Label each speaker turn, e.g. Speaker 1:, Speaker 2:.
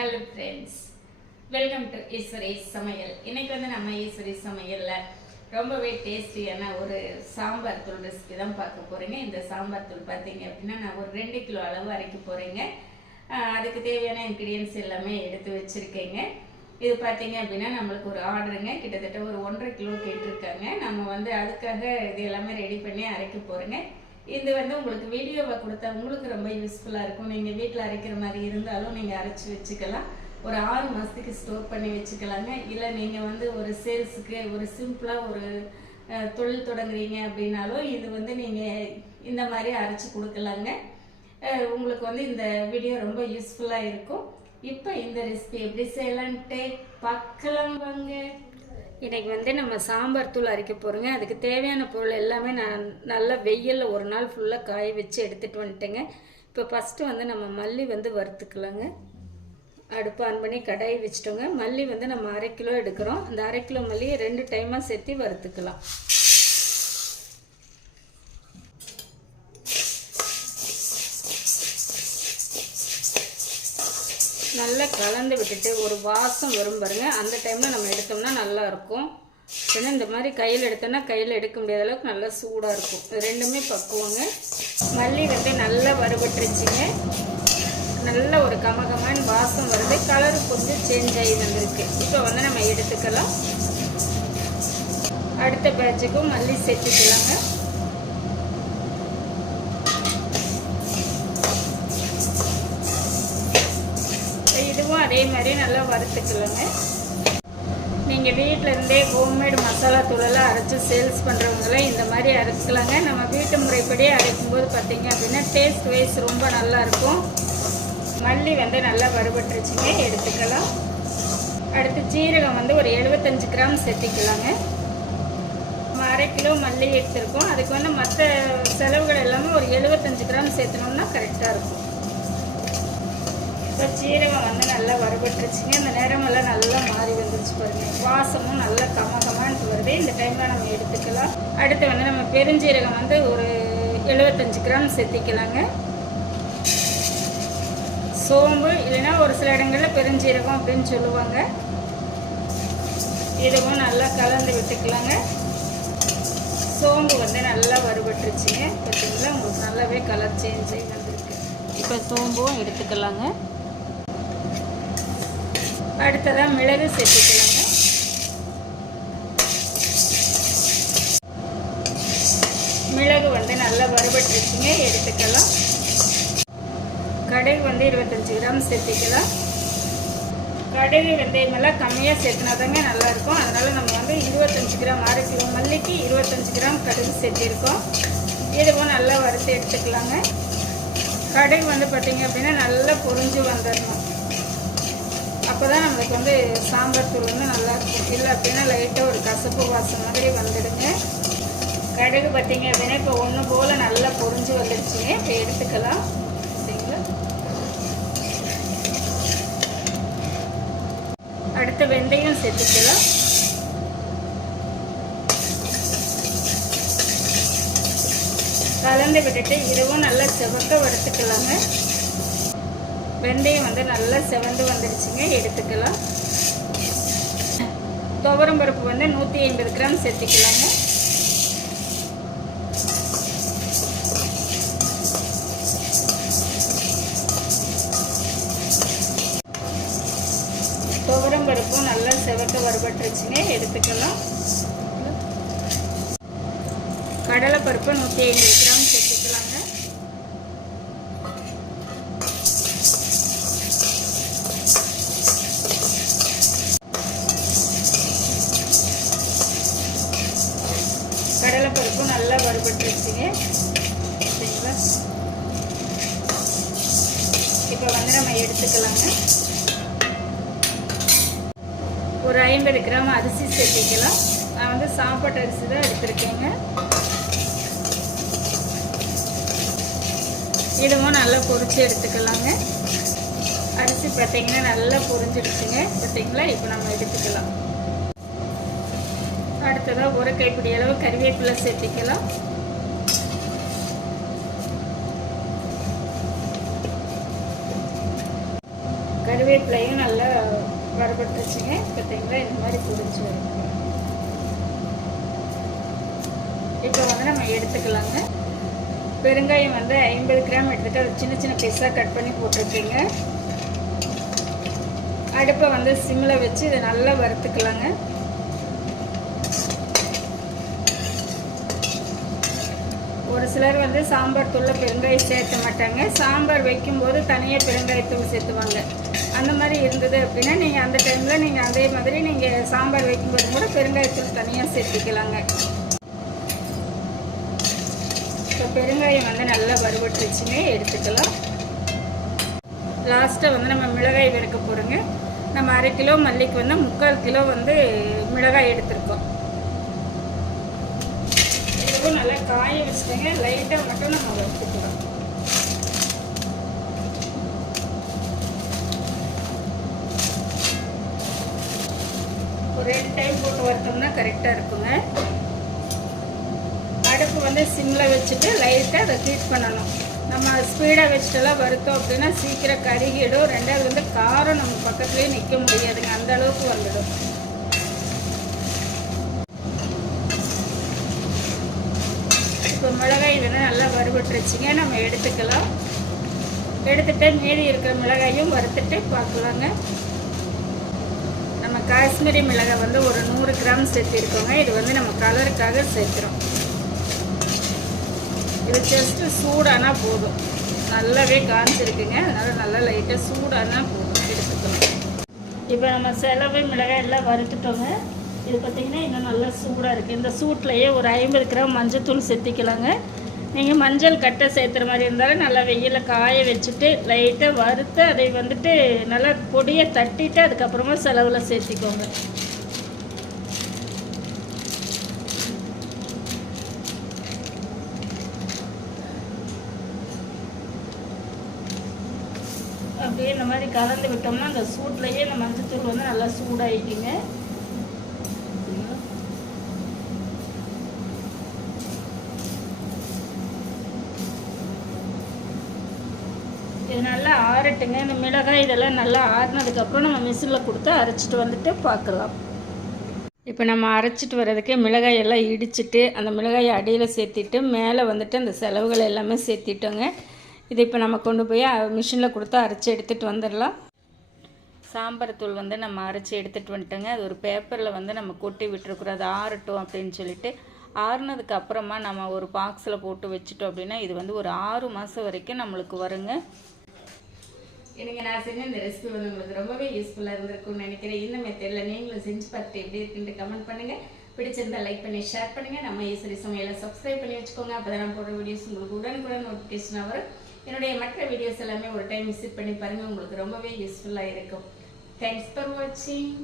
Speaker 1: Hello friends welcome to Eswari சமையல். இன்னைக்கு வந்து நம்ம ஈஸ்வரி சமையலில் ரொம்பவே டேஸ்டியான ஒரு சாம்பார் தூள் ரெசிபி தான் பார்க்க போகிறீங்க இந்த சாம்பார் தூள் பார்த்தீங்க அப்படின்னா நான் ஒரு ரெண்டு கிலோ அளவு அரைக்க போகிறேங்க அதுக்கு தேவையான இன்க்ரீடியன்ஸ் எல்லாமே எடுத்து வச்சுருக்கேங்க. இது பார்த்தீங்க அப்படின்னா நம்மளுக்கு ஒரு ஆர்டருங்க கிட்டத்தட்ட ஒரு ஒன்றரை கிலோ கேட்டிருக்காங்க. நம்ம வந்து அதுக்காக இது எல்லாமே ரெடி பண்ணி அரைக்க போகிறோங்க இது வந்து உங்களுக்கு வீடியோவை கொடுத்தா உங்களுக்கு ரொம்ப யூஸ்ஃபுல்லாக இருக்கும். நீங்கள் வீட்டில் அரைக்கிற மாதிரி இருந்தாலும் நீங்கள் அரைச்சி வச்சுக்கலாம். ஒரு ஆறு மாதத்துக்கு ஸ்டோர் பண்ணி வச்சுக்கலாங்க. இல்லை நீங்கள் வந்து ஒரு சேல்ஸுக்கு ஒரு சிம்பிளாக ஒரு தொழில் தொடங்குறீங்க அப்படின்னாலும் இது வந்து நீங்கள் இந்த மாதிரி அரைச்சி கொடுக்கலாங்க. உங்களுக்கு வந்து இந்த வீடியோ ரொம்ப யூஸ்ஃபுல்லாக இருக்கும். இப்போ இந்த ரெசிபி எப்படி செய்யலான்ட்டு பார்க்கலாம் வாங்க இன்றைக்கி வந்து நம்ம சாம்பார் தூள் அரைக்க போகிறோங்க அதுக்கு தேவையான பொருள் எல்லாமே நான் நல்லா வெயிலில் ஒரு நாள் ஃபுல்லாக காய வச்சு எடுத்துகிட்டு வந்துட்டேங்க. இப்போ ஃபஸ்ட்டு வந்து நம்ம மல்லி வந்து வறுத்துக்கலாங்க. அடுப்பு ஆன் பண்ணி கடாயி வச்சுட்டோங்க. மல்லி வந்து நம்ம அரை கிலோ எடுக்கிறோம். அந்த அரை கிலோ மல்லியை ரெண்டு டைமாக சேர்த்து வறுத்துக்கலாம். நல்லா கலந்து விட்டுட்டு ஒரு வாசம் வரும் பாருங்க. அந்த டைமில் நம்ம எடுத்தோம்னா நல்லா இருக்கும். ஏன்னா இந்த மாதிரி கையில் எடுத்தோம்னா கையில் எடுக்க முடியாத அளவுக்கு நல்லா சூடாக இருக்கும். ரெண்டுமே பக்குவங்க. மல்லி வந்து நல்லா வறுபட்டுருச்சுங்க. நல்ல ஒரு கமகமான வாசம் வருது. கலர் கொஞ்சம் சேஞ்ச் ஆகி வந்திருக்கு. இப்போ வந்து நம்ம எடுத்துக்கலாம். அடுத்த பேட்சுக்கும் மல்லி சேர்த்துக்கலாங்க. அதே மாதிரி நல்லா வறுத்துக்கலங்க. நீங்கள் வீட்டில் இருந்தே மசாலா தூளெல்லாம் அரைச்சி சேல்ஸ் பண்ணுறவங்களாம் இந்த மாதிரி அரைச்சிக்கலாங்க நம்ம வீட்டு முறைப்படி அரைக்கும்போது பார்த்தீங்க அப்படின்னா டேஸ்ட் வைஸ் ரொம்ப நல்லாயிருக்கும். மல்லி வந்து நல்லா வறுபட்டுருச்சுங்க எடுத்துக்கலாம். அடுத்து ஜீரகம் வந்து ஒரு எழுபத்தஞ்சு கிராம் சேர்த்திக்கலாங்க. நம்ம அரை கிலோ மல்லி எடுத்திருக்கோம். அதுக்கு வந்து மற்ற செலவுகள் எல்லாமே ஒரு எழுபத்தஞ்சு கிராம் சேர்த்தனோம்னா கரெக்டாக இருக்கும். இப்போ சீரகம் வந்து நல்லா வறுபட்டுருச்சுங்க. இந்த நேரமெல்லாம் நல்லா மாறி வந்துருச்சு பாருங்க. வாசமும் நல்லா கமகமான்ட்டு வருது. இந்த டைமில் நம்ம எடுத்துக்கலாம். அடுத்து வந்து நம்ம பெருஞ்சீரகம் வந்து ஒரு எழுபத்தஞ்சு கிராம் சேர்த்திக்கலாங்க சோம்பு இல்லைன்னா ஒரு சில இடங்களில் பெருஞ்சீரகம் அப்படின்னு சொல்லுவாங்க. இதுவும் நல்லா கலந்து விட்டுக்கலாங்க. சோம்பு வந்து நல்லா வறுபட்டுருச்சுங்க. பார்த்தீங்களா உங்களுக்கு நல்லாவே கலர் சேஞ்ச் வந்துருக்கு. இப்போ சோம்பும் எடுத்துக்கலாங்க. அடுத்ததாக மிளகு சேர்த்துக்கலாங்க. மிளகு வந்து நல்லா வறுபட்டுருச்சுங்க எடுத்துக்கலாம். கடுகு வந்து இருபத்தஞ்சி கிராம் சேர்த்துக்கலாம். கடுகு வெந்தயமெல்லாம் கம்மியாக சேர்த்துனா தாங்க நல்லாயிருக்கும். அதனால் நம்ம வந்து இருபத்தஞ்சி கிராம் அரை கிலோ மல்லிக்கு இருபத்தஞ்சி கிராம் கடுகு சேர்த்திருக்கோம். இதுவும் நல்லா வறுத்து எடுத்துக்கலாங்க. கடுகு வந்து பார்த்திங்க அப்படின்னா நல்லா பொறிஞ்சு வந்துடணும் அப்போ தான் நம்மளுக்கு வந்து சாம்பார் தூள் வந்து நல்லா இருக்கும். இல்லை அப்படின்னா லைட்டாக ஒரு கசப்பு வாசம் மாதிரி வந்துடுங்க. கடுகு பார்த்திங்க அப்படின்னா இப்போ ஒன்று போல் நல்லா பொரிஞ்சு வந்துடுச்சுங்க இப்போ எடுத்துக்கலாம். சரிங்களா? அடுத்த வெந்தயம் சேர்த்துக்கலாம். கலந்து விட்டுட்டு இரவும் நல்லா செவக்க வறுத்துக்கலாங்க. வெந்தயம் வந்து நல்லா செவந்து வந்துடுச்சுங்க எடுத்துக்கலாம். துவரம் பருப்பு வந்து நூற்றி ஐம்பது கிராம் சேர்த்துக்கலாங்க. துவரம் பருப்பும் நல்லா செவக்க வறுபட்டுருச்சுங்க எடுத்துக்கலாம். கடலைப்பருப்பு நூற்றி ஐம்பது கிராம் நல்லா வறுபட்டுருச்சுங்க சரிங்களா? இப்போ வந்து நம்ம எடுத்துக்கலாங்க. ஒரு ஐம்பது கிராம் அரிசி சேர்த்திக்கலாம். நான் வந்து சாப்பாட்டு அரிசி தான் எடுத்துருக்கேங்க. இதுவும் நல்லா பொறிச்சு எடுத்துக்கலாங்க. அரிசி பார்த்தீங்கன்னா நல்லா பொரிஞ்சிடுச்சுங்க பார்த்தீங்களா? இப்போ நம்ம எடுத்துக்கலாம். அடுத்ததாக ஒரு கைப்பிடி அளவு கறிவேப்பிலை சேர்த்திக்கலாம்.
Speaker 2: கருவேப்பிலையும் நல்லா வரப்பட்டுருச்சுங்க பார்த்தீங்களா இந்த மாதிரி பிடிச்சி வரும் இப்போ வந்து நம்ம எடுத்துக்கலாங்க. பெருங்காயம் வந்து ஐம்பது கிராம் எடுத்துகிட்டு அதை சின்ன சின்ன பீஸாக கட் பண்ணி போட்டிருக்கீங்க. அடுப்பை வந்து சிம்மில் வச்சு இதை நல்லா வறுத்துக்கலாங்க. ஒரு சிலர் வந்து சாம்பார் தூளில் பெருங்காயம் சேர்த்த மாட்டாங்க. சாம்பார் வைக்கும்போது தனியாக பெருங்காயத்தூள் சேர்த்துவாங்க. அந்த மாதிரி இருந்தது அப்படின்னா நீங்கள் அந்த டைமில் நீங்கள் அதே மாதிரி நீங்கள் சாம்பார் வைக்கும்போது கூட பெருங்காயத்தூள் தனியாக சேர்த்திக்கலாங்க. இப்போ பெருங்காயம் வந்து நல்லா வறுபட்டுருச்சுங்க. எடுத்துக்கலாம். லாஸ்ட்டாக வந்து நம்ம மிளகாய் வறுக்க போகிறோங்க நம்ம அரை கிலோ மல்லிக்கு வந்து முக்கால் கிலோ வந்து மிளகாய் எடுத்திருக்கோம். மட்டும் நல்லா காய வச்சுட்டேங்க லைட்டாக மட்டும் நம்ம வறுத்துக்கலாம் ஒரு ரெண்டு டைம் போட்டு வறுத்தோம்னா கரெக்டாக இருக்குங்க. அடுப்பு வந்து சிம்மில் வச்சுட்டு லைட்டாக அதை ஹீட் பண்ணணும். நம்ம ஸ்பீடாக வச்சுட்டெல்லாம் வறுத்தோம் அப்படின்னா சீக்கிரம் கருகிடும். ரெண்டாவது வந்து காரம் நம்ம பக்கத்துலேயே நிற்க முடியாதுங்க. அந்த அளவுக்கு வந்துடும். மிளகாய் இல்லைன்னா நல்லா வறுபட்டுருச்சுங்க நம்ம எடுத்துக்கலாம். எடுத்துட்டு மீதி இருக்கிற மிளகாயும் வறுத்துட்டு பார்க்கலாங்க. நம்ம காஷ்மீரி மிளகாய் வந்து ஒரு நூறு கிராம் சேர்த்திருக்கோங்க. இது வந்து நம்ம கலருக்காக சேர்த்துறோம் இது ஜஸ்ட்டு சூடானா போதும். நல்லாவே காய்ச்சிருக்குங்க அதனால் நல்லா லைட்டாக சூடானா போதும். எடுத்துக்கலாம். இப்போ நம்ம செலவு மிளகாய் எல்லாம் வறுத்துட்டோங்க. இது பார்த்திங்கன்னா இன்னும் நல்லா சூடாக இருக்குது இந்த சூட்லேயே ஒரு ஐம்பது கிராம் மஞ்சத்தூள் சேர்த்திக்கலாங்க நீங்கள் மஞ்சள் கட்டை சேர்த்துற மாதிரி இருந்தாலும் நல்லா வெயிலில் காய வச்சுட்டு லைட்டாக வறுத்து அதை வந்துட்டு நல்லா பொடியை தட்டிட்டு அதுக்கப்புறமா செலவில் சேர்த்திக்கோங்க. அப்படியே இந்த மாதிரி கலந்து விட்டோம்னா அந்த சூட்லேயே இந்த மஞ்சத்தூள் வந்து நல்லா சூடாயிட்டுங்க இது நல்லா ஆறட்டுங்க. இந்த மிளகாய் இதெல்லாம் நல்லா ஆறுனதுக்கப்புறம் நம்ம மிஷினில் கொடுத்து அரைச்சிட்டு வந்துட்டு பார்க்கலாம். இப்போ நம்ம அரைச்சிட்டு வர்றதுக்கு மிளகாய் எல்லாம் இடிச்சிட்டு அந்த மிளகாயை அடியில் சேர்த்திட்டு மேலே வந்துட்டு அந்த செலவுகள் எல்லாமே சேர்த்திட்டோங்க. இது இப்போ நம்ம கொண்டு போய் மிஷினில் கொடுத்து அரைச்சி எடுத்துகிட்டு வந்துடலாம். சாம்பார் தூள் வந்து நம்ம அரைச்சி எடுத்துகிட்டு வந்துட்டோங்க. அது ஒரு பேப்பரில் வந்து நம்ம கொட்டி விட்டுருக்குறோம். அது ஆறட்டும் அப்படின்னு சொல்லிட்டு ஆறுனதுக்கு அப்புறமா நம்ம ஒரு பாக்ஸில் போட்டு வச்சுட்டோம் அப்படின்னா இது வந்து ஒரு ஆறு மாதம் வரைக்கும் நம்மளுக்கு வருங்க.
Speaker 1: எனக்கு நான் செஞ்ச இந்த ரெசிபி வந்து உங்களுக்கு ரொம்பவே யூஸ்ஃபுல்லாக இருந்திருக்கும்னு நினைக்கிறேன். இந்த மெத்தடில் நீங்களும் செஞ்சு பார்த்துட்டு எப்படி இருக்குன்ட்டு கமெண்ட் பண்ணுங்கள் பிடிச்சிருந்தா லைக் பண்ணி ஷேர் பண்ணுங்கள் நம்ம ஈஸ்வரி சமையலை சப்ஸ்கிரைப் பண்ணி வச்சுக்கோங்க. அப்போ தான் நான் போடுற வீடியோஸ் உங்களுக்கு உடனுக்குடன் நோட்டிஃபிகேஷனாக வரும். என்னுடைய மற்ற வீடியோஸ் எல்லாமே ஒரு டைம் விசிட் பண்ணி பாருங்கள் உங்களுக்கு ரொம்பவே யூஸ்ஃபுல்லாக இருக்கும். தேங்க்ஸ் ஃபார் வாட்சிங்